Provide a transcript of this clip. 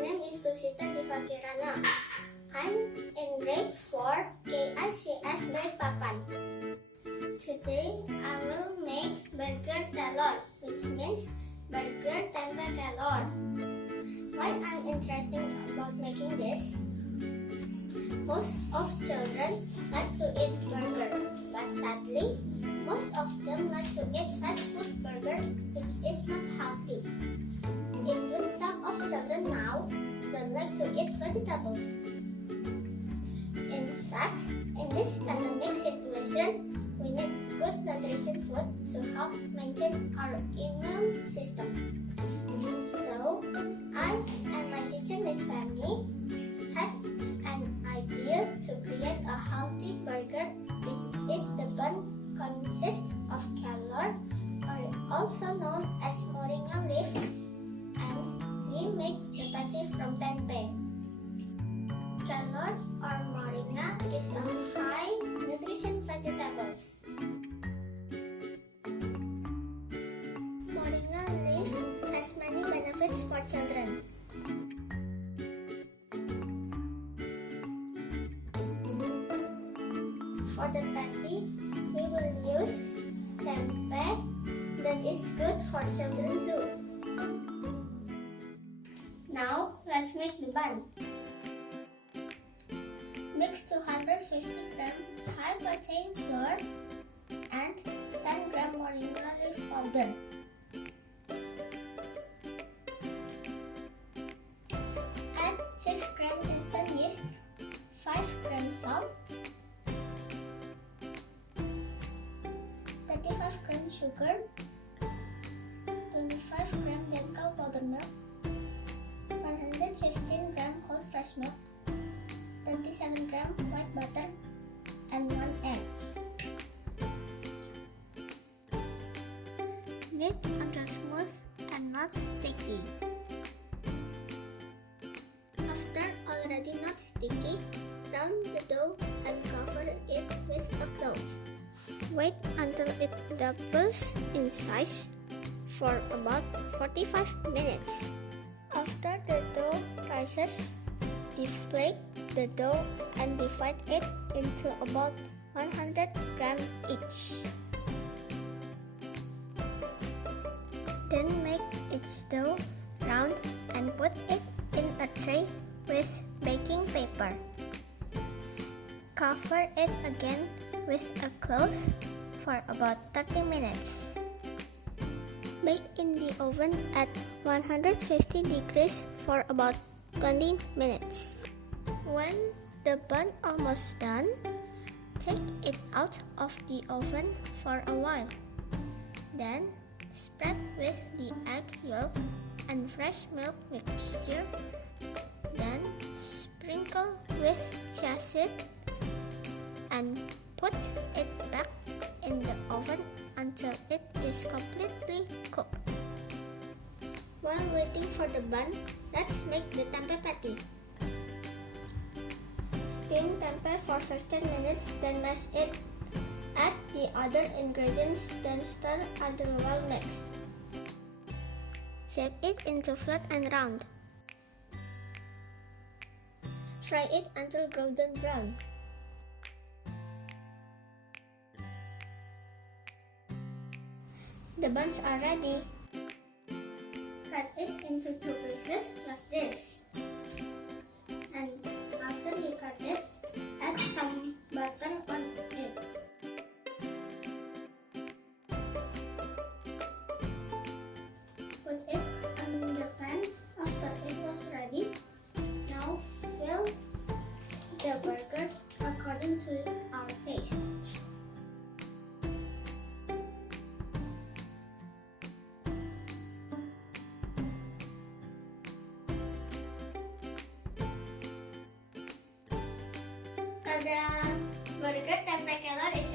name is Tusita. I'm in grade 4 KICS grade 8. Today I will make Burger Te-Lor, which means Burger Tempe Kelor. Why I'm interested about making this? Most of children like to eat burger, but sadly, most of them like to eat fast food burger, which is not healthy. Even some of children now don't like to eat vegetables. In fact, in this pandemic situation, we need good nutrition food to help maintain our immune system. So, I and my teacher Miss Femi had an idea to create a healthy burger, which is the bun consists of kelor, or also known as moringa leaf, and we make the patty from tempeh. Kelor or moringa is a high nutrition vegetables. Moringa leaf has many benefits for children. For the patty, we will use tempeh that is good for children too. Now, let's make the bun. Mix 250 gram high protein flour and 10 gram moringa leaf powder. Add 6 gram instant yeast, 5 gram salt, 35 gram sugar, 25 gram cow powder milk, 115 gram cold fresh milk, 37 gram white butter, and 1 egg. Knead until smooth and not sticky. After already not sticky, round the dough and cover it with a cloth. Wait until it doubles in size for about 45 minutes. After the dough rises, deflate the dough and divide it into about 100 gram each. Then make each dough round and put it in a tray with baking paper. Cover it again with a cloth for about 30 minutes. Bake in the oven at 150 degrees for about 20 minutes. When the bun almost done, take it out of the oven for a while. Then spread with the egg yolk and fresh milk mixture. Then sprinkle with chia seed and put it back in the oven until it is completely cooked. While waiting for the bun, let's make the tempeh patty. Steam tempeh for 15 minutes, then mash it. Add the other ingredients, then stir until well mixed. Shape it into flat and round. Fry it until golden brown. The buns are ready. Cut it into 2 pieces like this. And after you cut it, add some butter on it. Put it on the pan after it was ready. Now fill the burger according to our taste. Tada! Burger Tempe Kelor is